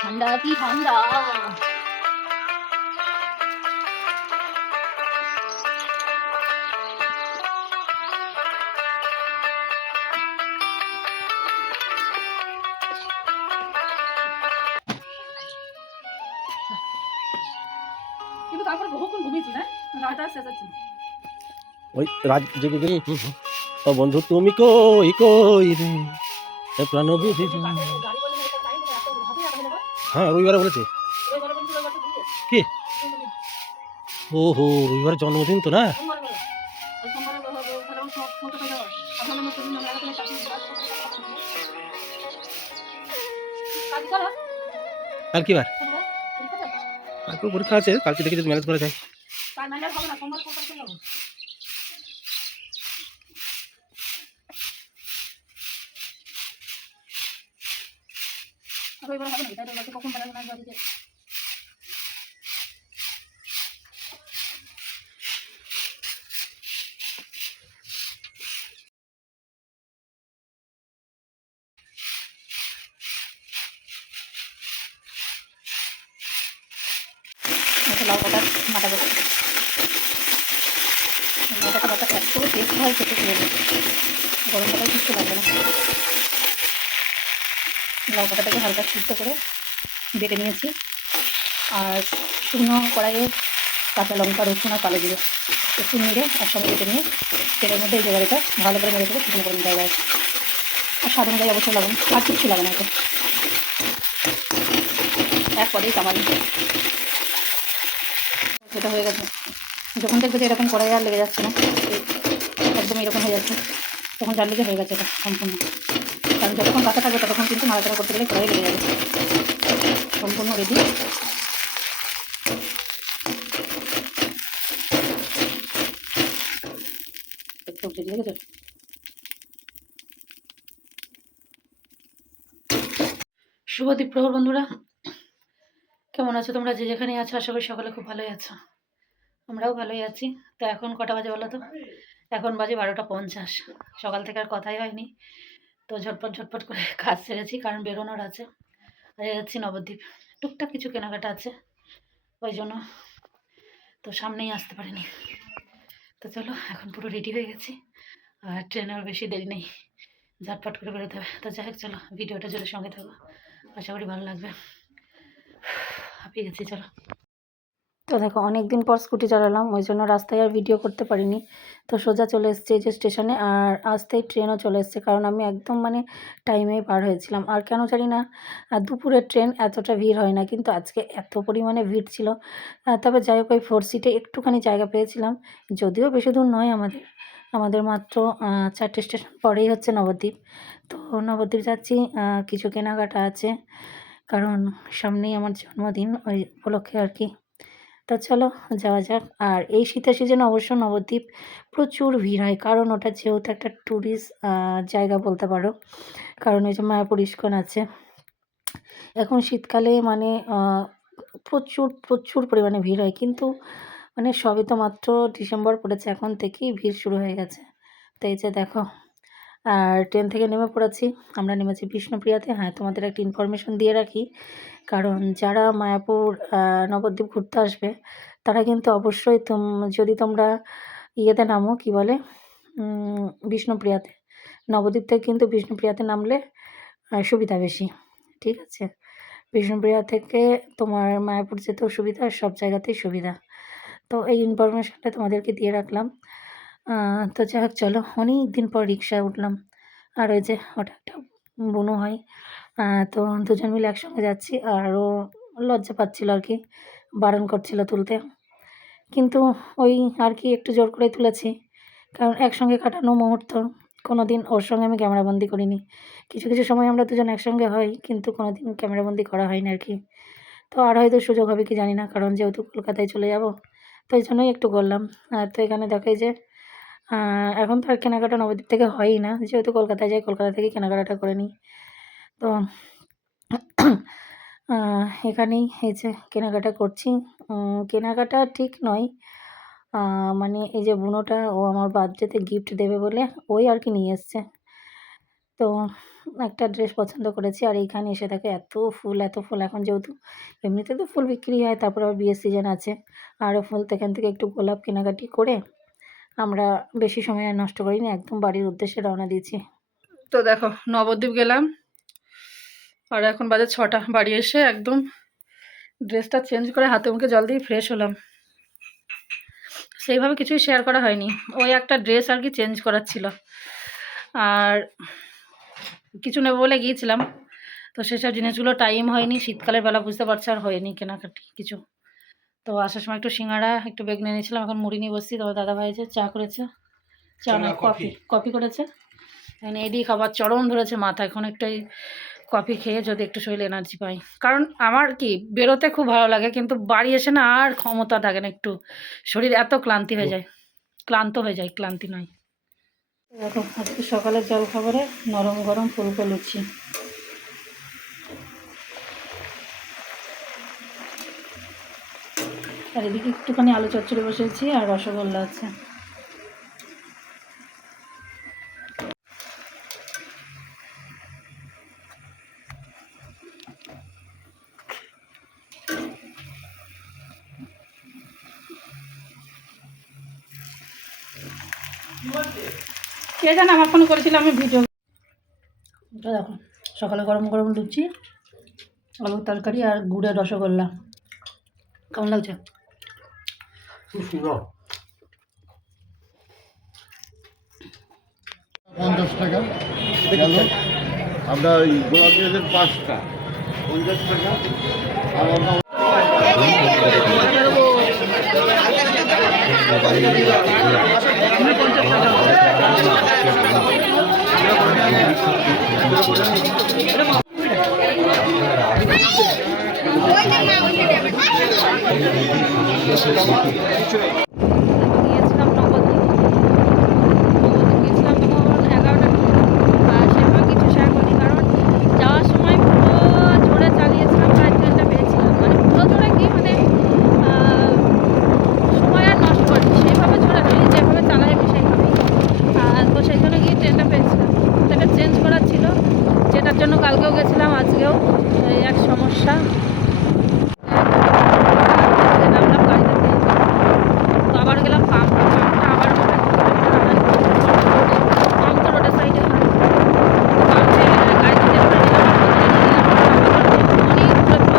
ঠান্ডা কি ঠান্ডা। কিন্তু তারপরে বহুক্ষণ ঘুমিয়েছি না, রাতটা শেষাচ্ছি ওই রাত জেগে গেলি। ও বন্ধু তুমি কই কই রে এ প্রাণ বুঝি যা। হ্যাঁ রবিবারে বলেছে কি? ও হো রবিবার জন্মদিন তো না। কাল কি বার? কালকে পরীক্ষা আছে, কালকে দেখে যদি ম্যানেজ করা যায়। লাউ পাতার মাথা দেবো, মাথাটা পাতা এত টেস্ট হয় খেতে গেলে, গরম পাতায় কিছু লাগবে না। লাউ পাতাটাকে হালকা সিদ্ধ করে বেটে নিয়েছি, আর শুকনো কড়াইয়ে কাঁচা লঙ্কা, রসুন আর কালো জিরে একটু নেড়ে একসঙ্গে বেটে নিয়ে তেলের মধ্যে এই জায়গাটা ভালো করে নেড়ে করে শুকনো করে নিতে হবে। আর স্বাদ অনুযায়ী অবশ্যই লাগানো, আর কিচ্ছু লাগে না। এক পরেই কামালি সেটা হয়ে গেছে। যখন দেখবে যে এরকম কড়াই আর লেগে যাচ্ছে না, একদম এরকম হয়ে যাচ্ছে, তখন জানলে যে হয়ে গেছে এটা সম্পূর্ণ। কারণ যতক্ষণ কাঁচা থাকবে ততক্ষণ কিন্তু নাড়াচাড়া করতে গেলে কড়াই লেগে যাবে। সম্পূর্ণ রেডি। একদম রেডি হয়ে গেছে। শুভ দ্বীপ্রহর বন্ধুরা, কেমন আছো তোমরা? যে যেখানে আছো আশা করি সকালে খুব ভালোই আছো, আমরাও ভালোই আছি। তো এখন কটা বাজে বলো তো? এখন বাজে 12টা 50। সকাল থেকে আর কথাই হয়নি, তো ঝটপট ঝটপট করে কাজ সেরেছি, কারণ বেরোনোর আছে। যাচ্ছি নবদ্বীপ, টুকটাক কিছু কেনাকাটা আছে ওই জন্য, তো সামনেই আসতে পারিনি। তো চলো এখন পুরো রেডি হয়ে গেছি, আর ট্রেনের বেশি দেরি নেই, ঝটপট করে বেরোতে হবে। তো যাই হোক চলো ভিডিওটা যদি সঙ্গে থাকো, আশা করি ভালো লাগবে। হাঁপিয়ে গেছি, চলো। তো দেখো অনেক দিন পর স্কুটি চালালাম, ওই জন্য রাস্তায় আর ভিডিও করতে পারিনি। তো সোজা চলে এসেছি এই যে স্টেশনে, আর আসতেই ট্রেনও চলে এসেছে, কারণ আমি একদম মানে টাইমেই পার হয়েছিলাম। আর কেন জানি না আর দুপুরের ট্রেন এতটা ভিড় হয় না, কিন্তু আজকে এত পরিমাণে ভিড় ছিল। তবে যাই হোক ওই 4 সিটে একটুখানি জায়গা পেয়েছিলাম, যদিও বেশি দূর নয় আমাদের, আমাদের মাত্র 4টে স্টেশন পরেই হচ্ছে নবদ্বীপ। তো নবদ্বীপ যাচ্ছি, কিছু কেনাকাটা আছে, কারণ সামনেই আমার জন্মদিন, ওই উপলক্ষে আর কি। তো চলো যাওয়া যাক। আর এই শীতের সিজনে অবশ্য নবদ্বীপ প্রচুর ভিড় হয়, কারণ ওটা যেহেতু একটা ট্যুরিস্ট জায়গা বলতে পারো, কারণ ওই যে মায়াপুর ইস্কন আছে। এখন শীতকালে মানে প্রচুর প্রচুর পরিমাণে ভিড় হয়, কিন্তু মানে সবই তো মাত্র ডিসেম্বর পড়েছে, এখন থেকেই ভিড় শুরু হয়ে গেছে। তো এই যে দেখো, আর ট্রেন থেকে নেমে পড়েছি, আমরা নেমেছি বিষ্ণুপ্রিয়াতে। হ্যাঁ, তোমাদের একটা ইনফরমেশন দিয়ে রাখি, কারণ যারা মায়াপুর নবদ্বীপ ঘুরতে আসবে তারা কিন্তু অবশ্যই যদি তোমরা ইয়েতে নামো, কি বলে, বিষ্ণুপ্রিয়াতে, নবদ্বীপ থেকে কিন্তু বিষ্ণুপ্রিয়াতে নামলে সুবিধা বেশি, ঠিক আছে? বিষ্ণুপ্রিয়া থেকে তোমার মায়াপুর যেতেও সুবিধা, আর সব জায়গাতেই সুবিধা। তো এই ইনফরমেশনটা তোমাদেরকে দিয়ে রাখলাম। তো যাই হোক চলো, অনেক দিন পর রিক্সায় উঠলাম, আর ওই যে ওটা একটা বুনু হয়, তো দুজন মিলে একসঙ্গে যাচ্ছি। আর ও লজ্জা পাচ্ছিল আর কি, বারণ করছিল তুলতে, কিন্তু ওই আর কি একটু জোর করে তুলেছি, কারণ একসঙ্গে কাটানো মুহূর্ত কোনো দিন ওর সঙ্গে আমি ক্যামেরাবন্দি করিনি। কিছু কিছু সময় আমরা দুজন একসঙ্গে হই, কিন্তু কোনো দিন ক্যামেরাবন্দি করা হয় না আর কি। তো আর হয়তো সুযোগ হবে কি জানি না, কারণ যেহেতু কলকাতায় চলে যাব, তো এই জন্যই একটু করলাম। তো এখানে দেখাই যে এখন তো আর কেনাকাটা নবদ্বীপ থেকে হয়ই না, যেহেতু কলকাতায় যাই, কলকাতা থেকেই কেনাকাটাটা করে নিই। তো এখানেই এই যে কেনাকাটা করছি। কেনাকাটা ঠিক নয়, মানে এই যে বুনোটা ও আমার বার্থডেতে গিফট দেবে বলে ওই আর কি নিয়ে এসছে। তো একটা ড্রেস পছন্দ করেছি, আর এইখানে এসে দেখো এত ফুল এত ফুল। এখন যেহেতু এমনিতে তো ফুল বিক্রি হয়, তারপর আবার বিয়ের সিজন আছে, আরও ফুল। তো এখান থেকে একটু গোলাপ কেনাকাটি করে আমরা বেশি সময় আর নষ্ট করিনি, একদম বাড়ির উদ্দেশ্যে রওনা দিয়েছি। তো দেখো নবদ্বীপ গেলাম, আর এখন বাজে 6টা। বাড়ি এসে একদম ড্রেসটা চেঞ্জ করে হাতে মুখে জল দিয়ে ফ্রেশ হলাম। সেইভাবে কিছুই শেয়ার করা হয়নি, ওই একটা ড্রেস আর কি চেঞ্জ করার ছিল, আর কিছু নেবো বলে গিয়েছিলাম। তো সেসব জিনিসগুলো টাইম হয়নি, শীতকালের বেলা বুঝতে পারছো, আর হয়নি কেনাকাটি কিছু। তো আসার সময় একটু সিঙ্গাড়া একটু বেগ নিয়ে নিয়েছিলাম, এখন মুড়ি নিয়ে বসছি। তোমার দাদা ভাই যে চা করেছে, চা না কফি করেছে। এখন এই দিয়ে খাবার চরম ধরেছে মাথা, এখন একটু এই কফি খেয়ে যদি একটু শরীরে এনার্জি পাই। কারণ আমার কি বেরোতে খুব ভালো লাগে, কিন্তু বাড়ি এসে না আর ক্ষমতা থাকে না, একটু শরীর এত ক্লান্তি হয়ে যায়, ক্লান্ত হয়ে যায়, ক্লান্তি নয়। দেখো আজকে সকালের জল খাবারে নরম গরম ফুলকো লুচি, আর এদিকে একটুখানি আলু চচ্চড়ি বসিয়েছি, আর রসগোল্লা আছে। কে জানে আমার ফোন করেছিলাম আমি ভিডিও। দেখো সকালে গরম গরম লুচি, আলুর তরকারি আর গুড়ের রসগোল্লা। কেমন লাগছে? খুব সুন্দর। 50 টাকা গেল। আমরা ওই গোলাপ দিয়েছেন 5টা 50 টাকা। আর আমরা গিয়েছিলাম নবদ্বীপ, গিয়েছিলাম তখন 11টা। আর সেভাবে কিছু শেয়ার করিনি, কারণ যাওয়ার সময় পুরো জোরে চালিয়েছিলাম, প্রায় ট্রেনটা পেয়েছিলাম। মানে পুরো জোরে কি মানে সময় আর নষ্ট করিনি, সেইভাবে জোরে হয়নি, যেভাবে চালাই আমি সেইভাবেই। তো সেই জন্য গিয়ে ট্রেনটা পেয়েছিলাম। তো এটা চেঞ্জ করার ছিল, যেটার জন্য কালকেও গেছিলাম, আজকেও এই এক সমস্যা। নামলাম গাড়িতে, তো আবার গেলাম পাম্পটা আবার পাম্প তো রোডের সাইডে হয়। পাম্পে গাড়িতে তেল ভরে নিলাম, অনেক দূরে তো।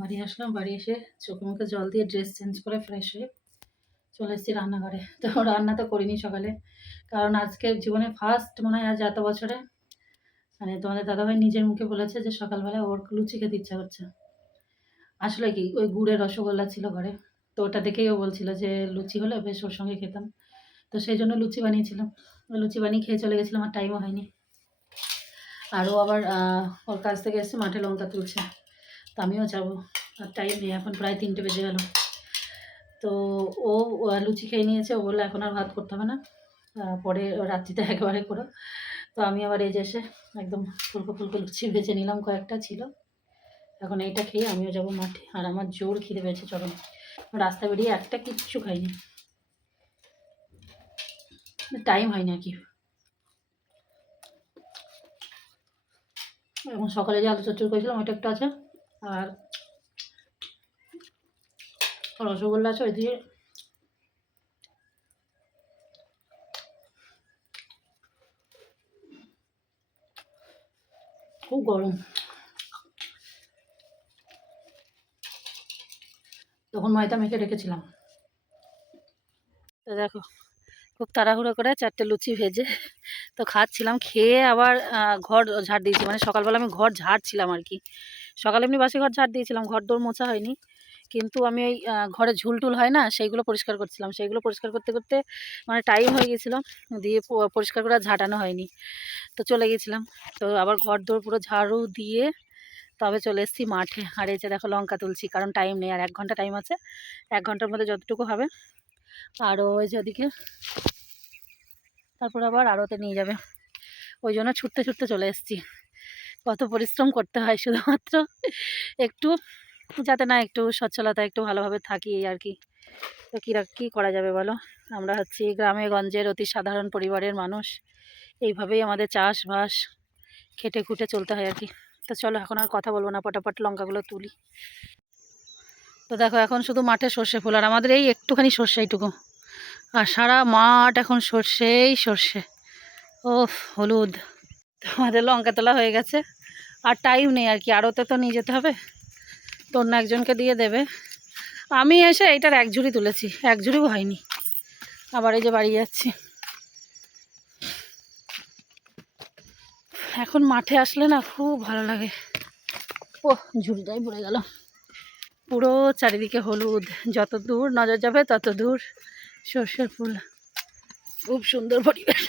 বাড়ি আসলাম, বাড়ি এসে চোখে মুখে জল দিয়ে ড্রেস চেঞ্জ করে ফ্রেশ হয়ে চলে এসেছি রান্নাঘরে। তো রান্না তো করিনি সকালে, কারণ আজকের জীবনে ফার্স্ট মনে হয় আজ এত বছরে মানে তোমাদের দাদাভাই নিজের মুখে বলেছে যে সকালবেলা ওর লুচি খেতে ইচ্ছা করছে। আসলে কি ওই গুড়ের রসগোল্লা ছিল ঘরে, তো ওটা দেখেই ও বলছিল যে লুচি হলে বেশ ওর সঙ্গে খেতাম। তো সেই জন্য লুচি বানিয়েছিলাম, লুচি বানিয়ে খেয়ে চলে গেছিলাম, আর টাইমও হয়নি। আর ও আবার ওর কাছ থেকে এসে মাঠে লঙ্কা তুলছে, তো আমিও যাবো, আর টাইম নেই, এখন প্রায় 3টে বেজে গেল। তো ও লুচি খেয়ে নিয়েছে, ও বললো এখন আর ভাত করতে হবে না, পরে রাত্রিতে একেবারে করো। তো আমি আবার এই যে এসে একদম ফুলকো ফুলকো লুচি ভেজে নিলাম, কয়েকটা ছিল। এখন এইটা খেয়ে আমিও যাবো মাঠে, আর আমার জোর খিদে পেয়েছে চরম। রাস্তা বেরিয়ে একটা কিচ্ছু খাইনি, টাইম হয়নি আর কি। এখন সকালে যে আলু চচ্চড়ি করেছিলাম ওইটা একটা আছে, আর রসগোল্লা আছে, ওই দিয়ে খুব গরম। তখন ময়দা মেখে রেখেছিলাম। তো দেখো খুব তাড়াহুড়ো করে 4টে লুচি ভেজে তো খাচ্ছিলাম, খেয়ে আবার ঘর ঝাড় দিয়েছি। মানে সকালবেলা আমি ঘর ঝাড়ছিলাম আর কি, সকালে এমনি বাসি ঘর ঝাড় দিয়েছিলাম, ঘর দৌড় মোছা হয়নি, কিন্তু আমি ওই ঘরে ঝুলটুল হয় না, সেইগুলো পরিষ্কার করছিলাম। সেইগুলো পরিষ্কার করতে করতে মানে টাইম হয়ে গেছিলো, দিয়ে পরিষ্কার করে আর ঝাঁটানো হয়নি, তো চলে গেছিলাম। তো আবার ঘর দোর পুরো ঝাড়ু দিয়ে তবে চলে এসেছি মাঠে। আর এই যে দেখো লঙ্কা তুলছি, কারণ টাইম নেই, আর 1 ঘন্টা টাইম আছে। 1 ঘন্টার মধ্যে যতটুকু হবে। আরও ওই যে ওদিকে তারপর আবার আড়তে নিয়ে যাবে, ওই জন্য ছুটতে ছুটতে চলে এসেছি। কত পরিশ্রম করতে হয় শুধুমাত্র একটু, যাতে না একটু সচ্ছলতা একটু ভালোভাবে থাকি এই আর কি। তো কী করা যাবে বলো, আমরা হচ্ছি গ্রামে গঞ্জের অতি সাধারণ পরিবারের মানুষ, এইভাবেই আমাদের চাষবাস খেটে খুঁটে চলতে হয় আর কি। তো চলো এখন আর কথা বলবো না, পটাপট লঙ্কাগুলো তুলি। তো দেখো এখন শুধু মাঠে সর্ষে ফুল, আর আমাদের এই একটুখানি সর্ষে এইটুকু, আর সারা মাঠ এখন সর্ষেই সর্ষে। ওফ হলুদ। তো আমাদের লঙ্কা তোলা হয়ে গেছে, আর টাইম নেই আর কি, আড়তে তো নিয়ে যেতে হবে, তো অন্য একজনকে দিয়ে দেবে। আমি এসে এইটার 1 ঝুড়ি তুলেছি, 1 ঝুড়িও হয়নি। আবার এই যে বাড়ি যাচ্ছি। এখন মাঠে আসলে না খুব ভালো লাগে। ও ঝুড়িটাই পড়ে গেল। পুরো চারিদিকে হলুদ, যত দূর নজর যাবে তত দূর সর্ষের ফুল, খুব সুন্দর পরিবেশ।